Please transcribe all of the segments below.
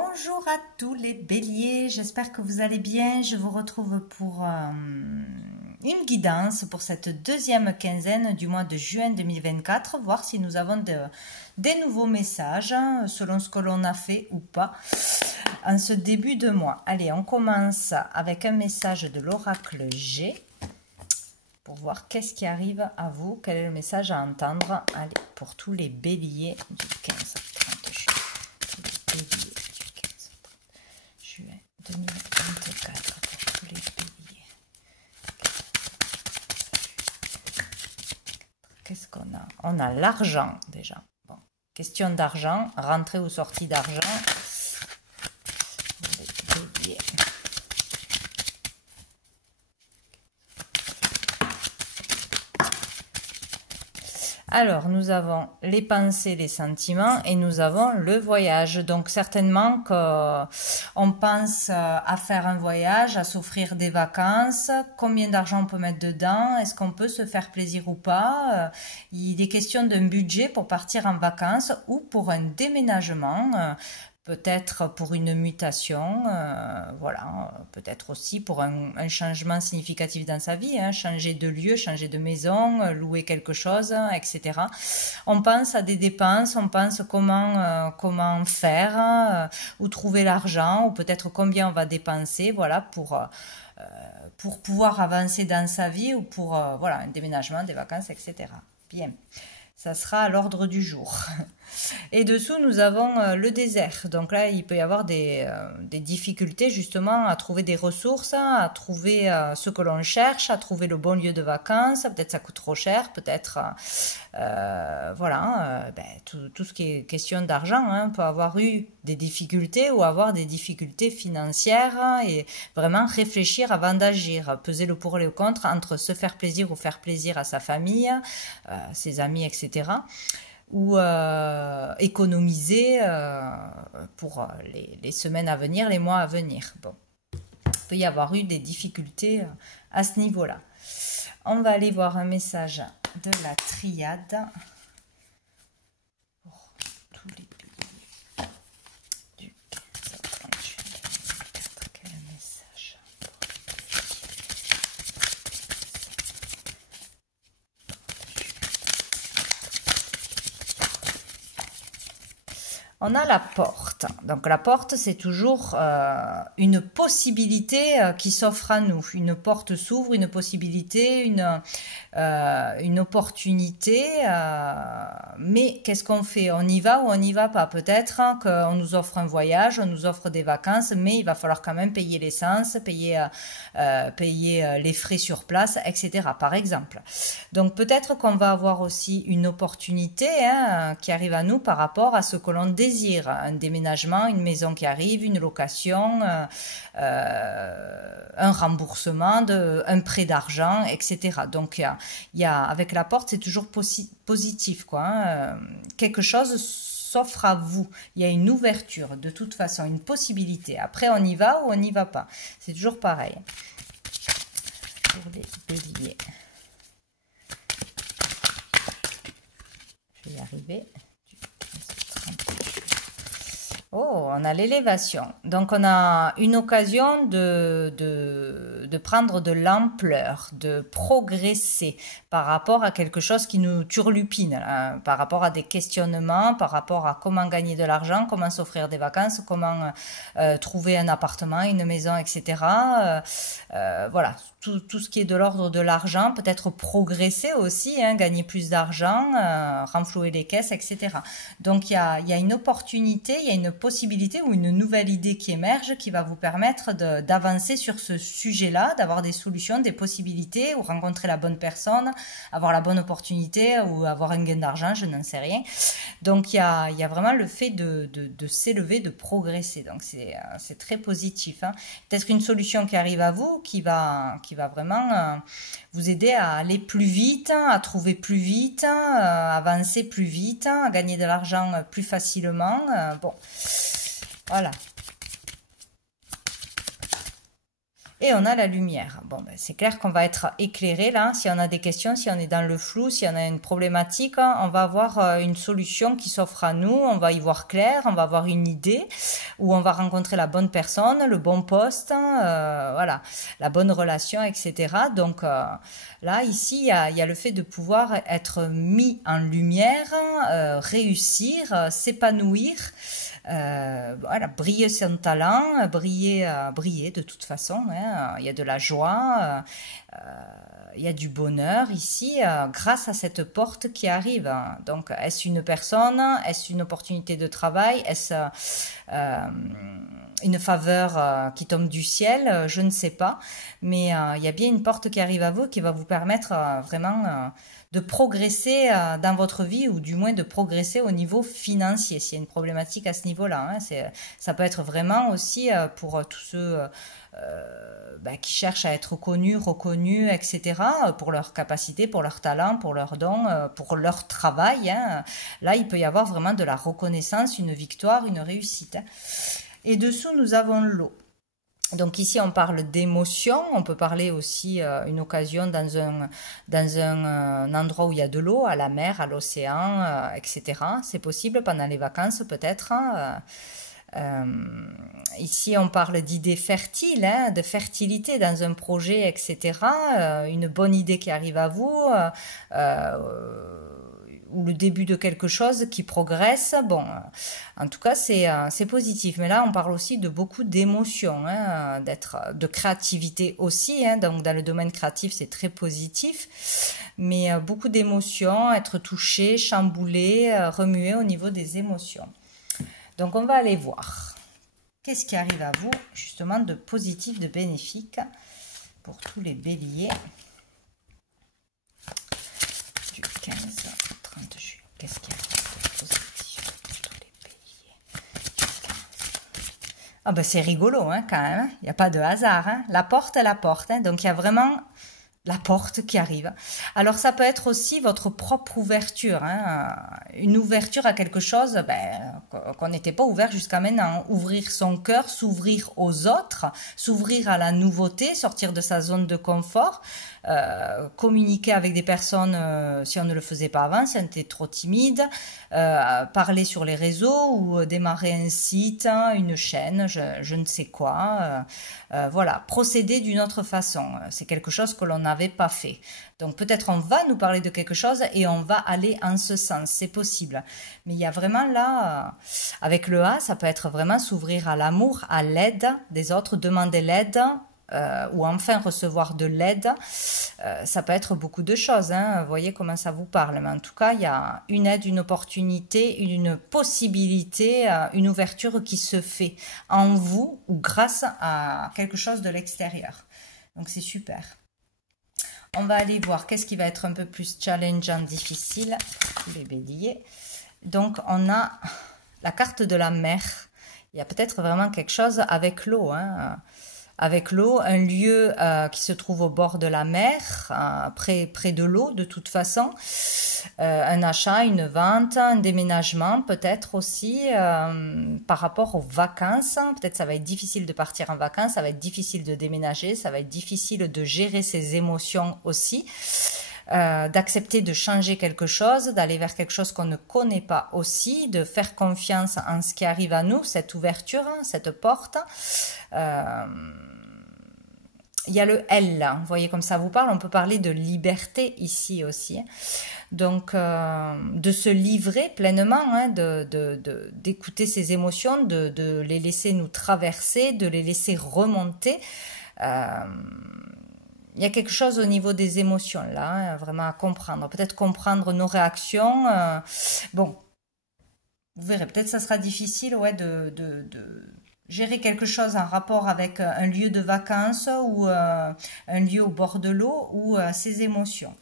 Bonjour à tous les béliers, j'espère que vous allez bien. Je vous retrouve pour une guidance pour cette deuxième quinzaine du mois de juin 2024, voir si nous avons des nouveaux messages selon ce que l'on a fait ou pas en ce début de mois. Allez, on commence avec un message de l'oracle G pour voir qu'est-ce qui arrive à vous, quel est le message à entendre. Allez, pour tous les béliers du 15-30 juin. Tous les béliers. 2024 pour tous les béliers. Qu'est-ce qu'on a? On a l'argent déjà. Bon. Question d'argent, rentrée ou sortie d'argent. Les béliers. Alors, nous avons les pensées, les sentiments et nous avons le voyage. Donc, certainement qu'on pense à faire un voyage, à s'offrir des vacances. Combien d'argent on peut mettre dedans? Est-ce qu'on peut se faire plaisir ou pas? Il est question d'un budget pour partir en vacances ou pour un déménagement. Peut-être pour une mutation, voilà, peut-être aussi pour un changement significatif dans sa vie, hein, changer de lieu, changer de maison, louer quelque chose, etc. On pense à des dépenses, on pense comment faire, où trouver l'argent, ou peut-être combien on va dépenser, voilà, pour pouvoir avancer dans sa vie ou pour voilà, un déménagement, des vacances, etc. Bien. Ça sera à l'ordre du jour. Et dessous, nous avons le désert. Donc là, il peut y avoir des difficultés justement à trouver des ressources, à trouver ce que l'on cherche, à trouver le bon lieu de vacances. Peut-être ça coûte trop cher, peut-être voilà, tout ce qui est question d'argent, hein, peut avoir eu des difficultés ou avoir des difficultés financières et vraiment réfléchir avant d'agir, peser le pour et le contre entre se faire plaisir ou faire plaisir à sa famille, ses amis, etc. Ou économiser pour les semaines à venir, les mois à venir. Bon, il peut y avoir eu des difficultés à ce niveau-là. On va aller voir un message de la triade pour tous les béliers du 15 au 30 juillet 2024. Quel est le message pour on a la porte. Donc la porte, c'est toujours une possibilité qui s'offre à nous. Une porte s'ouvre, une possibilité, une opportunité. Mais qu'est-ce qu'on fait? On y va ou on n'y va pas? Peut-être qu'on nous offre un voyage, on nous offre des vacances, mais il va falloir quand même payer l'essence, payer les frais sur place, etc. Par exemple. Donc peut-être qu'on va avoir aussi une opportunité qui arrive à nous par rapport à ce que l'on désire. Un déménagement, une maison qui arrive, une location, un remboursement, un prêt d'argent, etc. Donc il y a avec la porte, c'est toujours positif, quoi. Hein. Quelque chose s'offre à vous. Il y a une ouverture, de toute façon, une possibilité. Après, on y va ou on n'y va pas. C'est toujours pareil. Pour les béliers. Je vais y arriver. Oh, on a l'élévation. Donc, on a une occasion de prendre de l'ampleur, de progresser par rapport à quelque chose qui nous turlupine, hein, par rapport à des questionnements, par rapport à comment gagner de l'argent, comment s'offrir des vacances, comment trouver un appartement, une maison, etc. Voilà, tout ce qui est de l'ordre de l'argent, peut-être progresser aussi, hein, gagner plus d'argent, renflouer les caisses, etc. Donc, il y a une opportunité, il y a une possibilité ou une nouvelle idée qui émerge qui va vous permettre d'avancer sur ce sujet-là, d'avoir des solutions, des possibilités ou rencontrer la bonne personne, avoir la bonne opportunité ou avoir un gain d'argent, je n'en sais rien. Donc il y a vraiment le fait de s'élever, de progresser. Donc c'est très positif. Hein. Peut-être une solution qui arrive à vous qui va vraiment vous aider à aller plus vite, à trouver plus vite, à avancer plus vite, à gagner de l'argent plus facilement. Bon, voilà. Et on a la lumière. Bon, ben, c'est clair qu'on va être éclairé là. Si on a des questions, si on est dans le flou, si on a une problématique, on va avoir une solution qui s'offre à nous. On va y voir clair, on va avoir une idée, ou on va rencontrer la bonne personne, le bon poste, voilà, la bonne relation, etc. Donc là, ici, il y a le fait de pouvoir être mis en lumière, réussir, s'épanouir. Voilà, briller son talent, briller de toute façon, hein. Il y a de la joie, il y a du bonheur ici grâce à cette porte qui arrive. Donc, est-ce une personne, est-ce une opportunité de travail, est-ce une faveur qui tombe du ciel, je ne sais pas, mais il y a bien une porte qui arrive à vous qui va vous permettre vraiment de progresser dans votre vie, ou du moins de progresser au niveau financier, s'il y a une problématique à ce niveau-là. Hein. Ça peut être vraiment aussi pour tous ceux qui cherchent à être connus, reconnus, etc., pour leurs capacités, pour leurs talents, pour leurs dons, pour leur travail. Hein. Là, il peut y avoir vraiment de la reconnaissance, une victoire, une réussite. Hein. Et dessous, nous avons l'eau. Donc ici, on parle d'émotion, on peut parler aussi une occasion dans un endroit où il y a de l'eau, à la mer, à l'océan, etc. C'est possible pendant les vacances peut-être. Ici, on parle d'idées fertiles, hein, de fertilité dans un projet, etc. Une bonne idée qui arrive à vous. Ou le début de quelque chose qui progresse. Bon, en tout cas, c'est positif. Mais là, on parle aussi de beaucoup d'émotions, hein, de créativité aussi. Hein, donc, dans le domaine créatif, c'est très positif. Mais beaucoup d'émotions, être touché, chamboulé, remué au niveau des émotions. Donc, on va aller voir. Qu'est-ce qui arrive à vous, justement, de positif, de bénéfique pour tous les béliers du 15 au 30 juillet. Qu'est-ce qui arrive de positif pour tous les béliers? Ah ben c'est rigolo hein, quand même. Il n'y a pas de hasard. Hein. La porte est la porte. Hein. Donc il y a vraiment la porte qui arrive. Alors ça peut être aussi votre propre ouverture, hein, une ouverture à quelque chose qu'on n'était pas ouvert jusqu'à maintenant. Ouvrir son cœur, s'ouvrir aux autres, s'ouvrir à la nouveauté, sortir de sa zone de confort, communiquer avec des personnes si on ne le faisait pas avant, si on était trop timide, parler sur les réseaux ou démarrer un site, une chaîne, je ne sais quoi. Voilà, procéder d'une autre façon. C'est quelque chose que l'on n'avait pas fait. Donc peut-être on va nous parler de quelque chose et on va aller en ce sens, c'est possible. Mais il y a vraiment là, avec le A, ça peut être vraiment s'ouvrir à l'amour, à l'aide des autres, demander l'aide, ou enfin recevoir de l'aide. Ça peut être beaucoup de choses, hein. Vous voyez comment ça vous parle, mais en tout cas il y a une aide, une opportunité, une possibilité, une ouverture qui se fait en vous ou grâce à quelque chose de l'extérieur. Donc c'est super. On va aller voir qu'est-ce qui va être un peu plus challengeant, difficile pour tous les béliers. Donc on a la carte de la mer. Il y a peut-être vraiment quelque chose avec l'eau, hein. Avec l'eau, un lieu qui se trouve au bord de la mer, près de l'eau de toute façon, un achat, une vente, un déménagement peut-être aussi par rapport aux vacances. Peut-être ça va être difficile de partir en vacances, ça va être difficile de déménager, ça va être difficile de gérer ses émotions aussi. D'accepter de changer quelque chose, d'aller vers quelque chose qu'on ne connaît pas aussi, de faire confiance en ce qui arrive à nous, cette ouverture, cette porte. Il y a le L là, vous voyez comme ça vous parle, on peut parler de liberté ici aussi. Donc de se livrer pleinement, hein, d'écouter ses émotions, de les laisser nous traverser, de les laisser remonter. Il y a quelque chose au niveau des émotions là, hein, vraiment à comprendre. Peut-être comprendre nos réactions. Bon, vous verrez, peut-être ça sera difficile ouais, de gérer quelque chose en rapport avec un lieu de vacances ou un lieu au bord de l'eau ou ses émotions.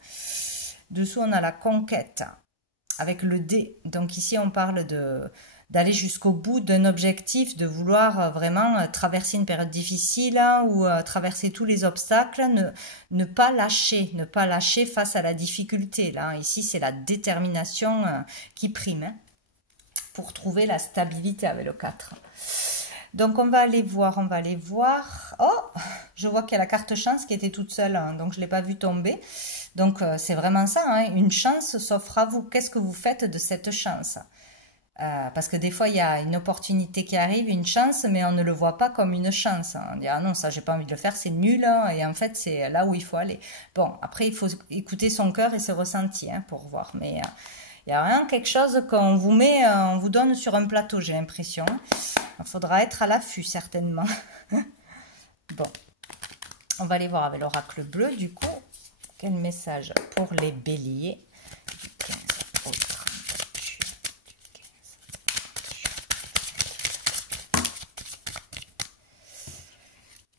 Dessous, on a la conquête avec le D. Donc ici, on parle d'aller jusqu'au bout d'un objectif, de vouloir vraiment traverser une période difficile ou traverser tous les obstacles, ne pas lâcher face à la difficulté. Là, ici, c'est la détermination qui prime hein, pour trouver la stabilité avec le 4. Donc, on va aller voir. Oh, je vois qu'il y a la carte chance qui était toute seule, hein, donc je ne l'ai pas vue tomber. Donc, c'est vraiment ça, hein, une chance s'offre à vous. Qu'est-ce que vous faites de cette chance? Parce que des fois, il y a une opportunité qui arrive, une chance, mais on ne le voit pas comme une chance. On dit, ah non, ça, j'ai pas envie de le faire, c'est nul, hein, et en fait, c'est là où il faut aller. Bon, après, il faut écouter son cœur et ses ressentis, hein, pour voir. Mais il y a vraiment quelque chose qu'on vous met, on vous donne sur un plateau, j'ai l'impression. Il faudra être à l'affût, certainement. Bon, on va aller voir avec l'oracle bleu, du coup. Quel message pour les béliers du 15 au 30 juin, du 15 au 30 juin.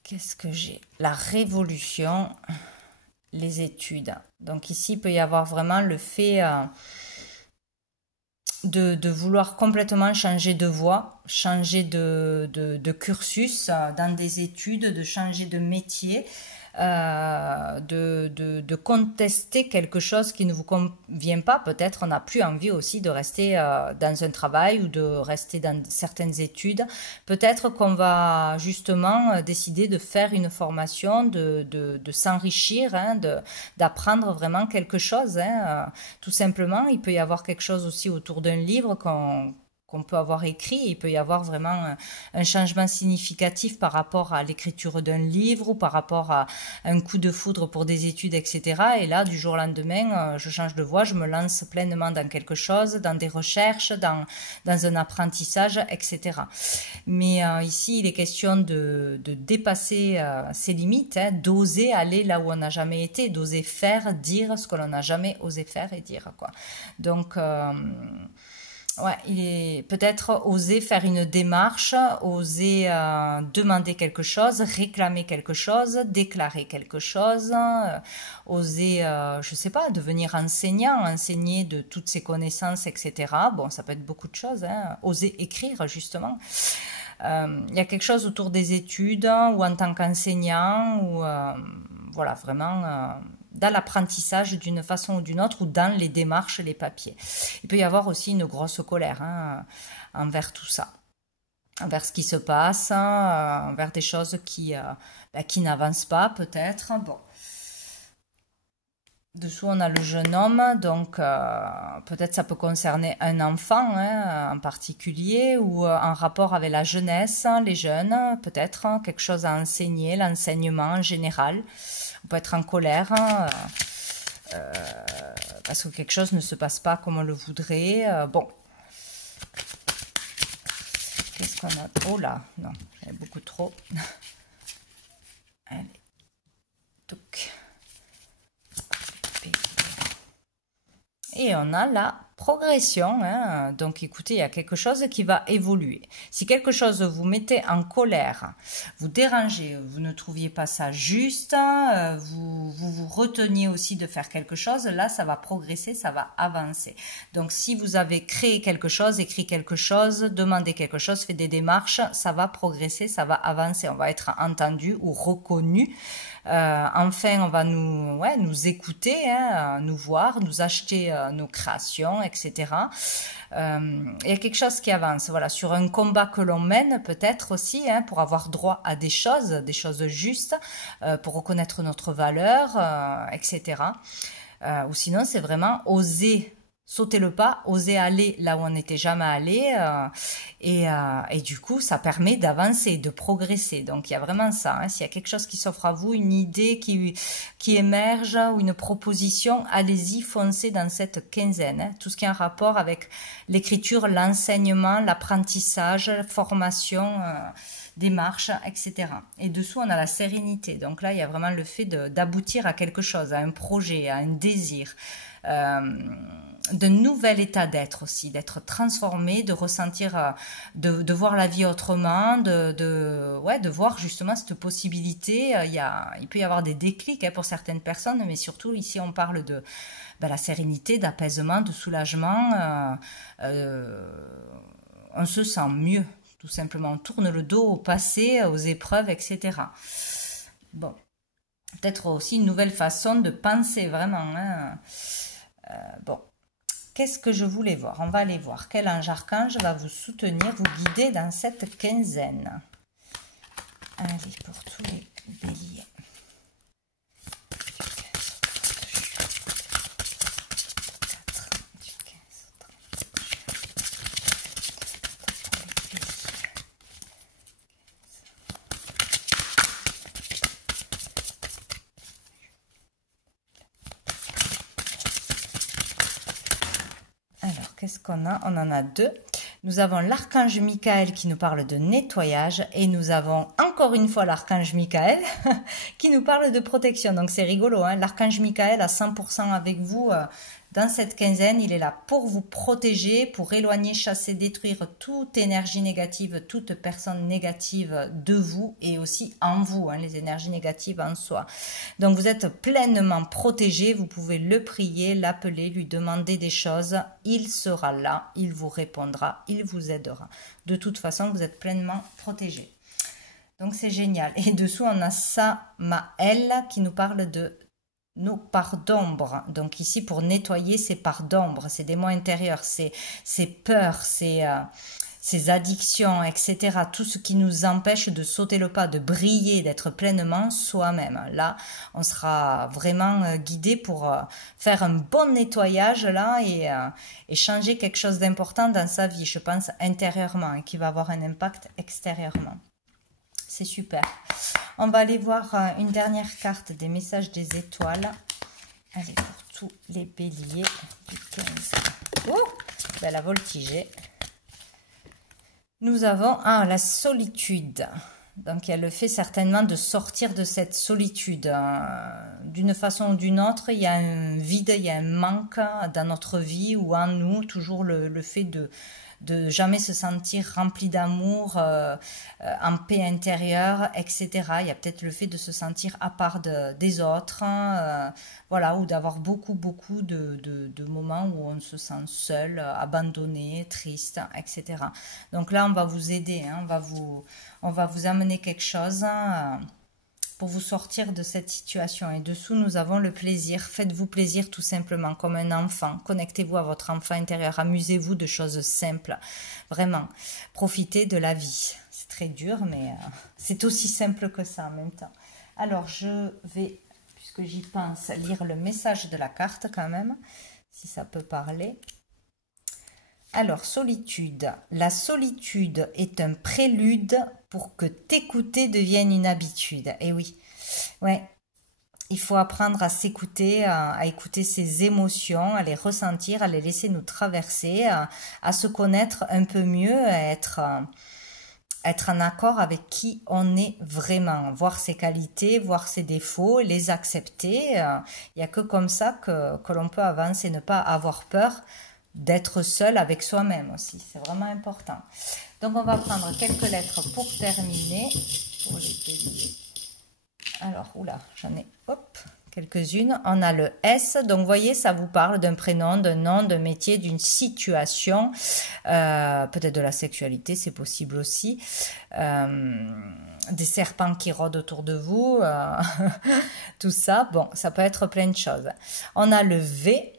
Qu'est-ce que j'ai? La révolution, les études. Donc ici, il peut y avoir vraiment le fait de vouloir complètement changer de voie, changer de cursus dans des études, de changer de métier. De contester quelque chose qui ne vous convient pas. Peut-être on n'a plus envie aussi de rester dans un travail ou de rester dans certaines études. Peut-être qu'on va justement décider de faire une formation, de s'enrichir, hein, d'apprendre vraiment quelque chose. Hein. Tout simplement, il peut y avoir quelque chose aussi autour d'un livre qu'on peut avoir écrit. Il peut y avoir vraiment un changement significatif par rapport à l'écriture d'un livre ou par rapport à un coup de foudre pour des études, etc. Et là, du jour au lendemain, je change de voie, je me lance pleinement dans quelque chose, dans des recherches, dans un apprentissage, etc. Mais ici, il est question de dépasser ses limites, hein, d'oser aller là où on n'a jamais été, d'oser faire, dire ce que l'on n'a jamais osé faire et dire, quoi. Donc, ouais, il est peut-être oser faire une démarche, oser demander quelque chose, réclamer quelque chose, déclarer quelque chose, oser, je sais pas, devenir enseignant, enseigner de toutes ses connaissances, etc. Bon, ça peut être beaucoup de choses, hein. Oser écrire, justement. Il y a quelque chose autour des études ou en tant qu'enseignant ou voilà, vraiment dans l'apprentissage d'une façon ou d'une autre ou dans les démarches, les papiers. Il peut y avoir aussi une grosse colère, hein, envers tout ça, envers ce qui se passe, envers des choses qui n'avancent pas peut-être. Bon. Dessous, on a le jeune homme, donc peut-être ça peut concerner un enfant, hein, en particulier, ou en rapport avec la jeunesse, les jeunes, peut-être quelque chose à enseigner, l'enseignement en général. On peut être en colère, parce que quelque chose ne se passe pas comme on le voudrait. Bon. Qu'est-ce qu'on a? Oh là, non, j'avais beaucoup trop. Allez. Touc. Et on a la progression, hein. Donc écoutez, il y a quelque chose qui va évoluer. Si quelque chose vous mettez en colère, vous dérangez, vous ne trouviez pas ça juste, vous reteniez aussi de faire quelque chose, là ça va progresser, ça va avancer. Donc si vous avez créé quelque chose, écrit quelque chose, demandé quelque chose, fait des démarches, ça va progresser, ça va avancer, on va être entendu ou reconnu. Enfin, on va nous écouter, hein, nous voir, nous acheter nos créations, etc. Il y a quelque chose qui avance, voilà, sur un combat que l'on mène peut-être aussi, hein, pour avoir droit à des choses justes, pour reconnaître notre valeur, etc. Ou sinon, c'est vraiment oser sauter le pas, oser aller là où on n'était jamais allé, et du coup ça permet d'avancer, de progresser. Donc il y a vraiment ça, hein. S'il y a quelque chose qui s'offre à vous, une idée qui émerge ou une proposition, allez-y, foncez dans cette quinzaine, hein. Tout ce qui est en rapport avec l'écriture, l'enseignement, l'apprentissage, la formation, démarche, etc. Et dessous, on a la sérénité. Donc là, il y a vraiment le fait d'aboutir à quelque chose, à un projet, à un désir, d'un nouvel état d'être aussi, d'être transformé, de ressentir, de voir la vie autrement, de voir justement cette possibilité. Il peut y avoir des déclics, hein, pour certaines personnes, mais surtout ici on parle de la sérénité, d'apaisement, de soulagement. On se sent mieux, tout simplement. On tourne le dos au passé, aux épreuves, etc. Bon, peut-être aussi une nouvelle façon de penser, vraiment, hein. Bon, qu'est-ce que je voulais voir? On va aller voir quel ange archange va vous soutenir, vous guider dans cette quinzaine. Allez, pour tous les Bélier. Alors, qu'est-ce qu'on a? On en a deux. Nous avons l'archange Michael qui nous parle de nettoyage et nous avons encore une fois l'archange Michael qui nous parle de protection. Donc c'est rigolo, hein? L'archange Michael à 100% avec vous dans cette quinzaine. Il est là pour vous protéger, pour éloigner, chasser, détruire toute énergie négative, toute personne négative de vous et aussi en vous, hein, les énergies négatives en soi. Donc vous êtes pleinement protégé, vous pouvez le prier, l'appeler, lui demander des choses. Il sera là, il vous répondra, il vous aidera. De toute façon, vous êtes pleinement protégé. Donc c'est génial. Et dessous, on a Samaël qui nous parle de nos parts d'ombre. Donc ici, pour nettoyer ces parts d'ombre, ces démons intérieurs, ces peurs, ces addictions, etc. Tout ce qui nous empêche de sauter le pas, de briller, d'être pleinement soi-même. Là, on sera vraiment guidé pour faire un bon nettoyage là et changer quelque chose d'important dans sa vie, je pense, intérieurement, et qui va avoir un impact extérieurement. C'est super. On va aller voir une dernière carte des messages des étoiles. Allez, pour tous les béliers du 15. Oh, ben, la voltigée. Nous avons la solitude. Donc, il y a le fait certainement de sortir de cette solitude. D'une façon ou d'une autre, il y a un vide, il y a un manque dans notre vie ou en nous. Toujours le fait de jamais se sentir rempli d'amour, en paix intérieure, etc. Il y a peut-être le fait de se sentir à part des autres, voilà, ou d'avoir beaucoup de moments où on se sent seul, abandonné, triste, etc. Donc là, on va vous aider, hein, on va vous amener quelque chose pour vous sortir de cette situation. Et dessous, nous avons le plaisir. Faites-vous plaisir tout simplement, comme un enfant. Connectez-vous à votre enfant intérieur. Amusez-vous de choses simples. Vraiment, profitez de la vie. C'est très dur, mais c'est aussi simple que ça en même temps. Alors, je vais, puisque j'y pense, lire le message de la carte quand même, si ça peut parler. Alors, solitude. La solitude est un prélude pour que t'écouter devienne une habitude. Eh oui, ouais. Il faut apprendre à s'écouter, à écouter ses émotions, à les ressentir, à les laisser nous traverser, à se connaître un peu mieux, à être en accord avec qui on est vraiment, voir ses qualités, voir ses défauts, les accepter. Il n'y a que comme ça que l'on peut avancer, ne pas avoir peur d'être seul avec soi-même aussi, c'est vraiment important. Donc on va prendre quelques lettres pour terminer, pour les béliers. Alors, oula, j'en ai, hop, quelques-unes. On a le S, donc vous voyez, ça vous parle d'un prénom, d'un nom, d'un métier, d'une situation, peut-être de la sexualité, c'est possible aussi. Des serpents qui rôdent autour de vous, tout ça, bon, ça peut être plein de choses. On a le V,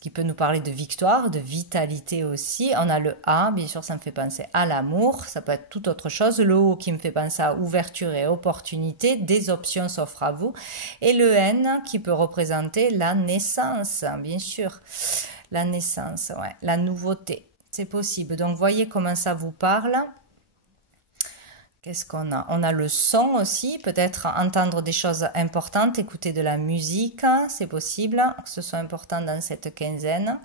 qui peut nous parler de victoire, de vitalité aussi. On a le A, bien sûr, ça me fait penser à l'amour, ça peut être toute autre chose. Le O qui me fait penser à ouverture et opportunité, des options s'offrent à vous. Et le N qui peut représenter la naissance, bien sûr. La naissance, ouais, la nouveauté, c'est possible. Donc, voyez comment ça vous parle. Qu'est-ce qu'on a? On a le son aussi, peut-être entendre des choses importantes, écouter de la musique, c'est possible que ce soit important dans cette quinzaine.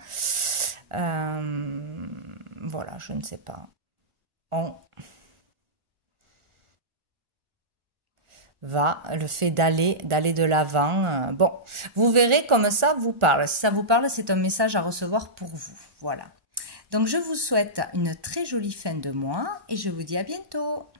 Voilà, je ne sais pas. On va, le fait d'aller de l'avant. Bon, vous verrez comme ça vous parle. Si ça vous parle, c'est un message à recevoir pour vous. Voilà. Donc, je vous souhaite une très jolie fin de mois et je vous dis à bientôt.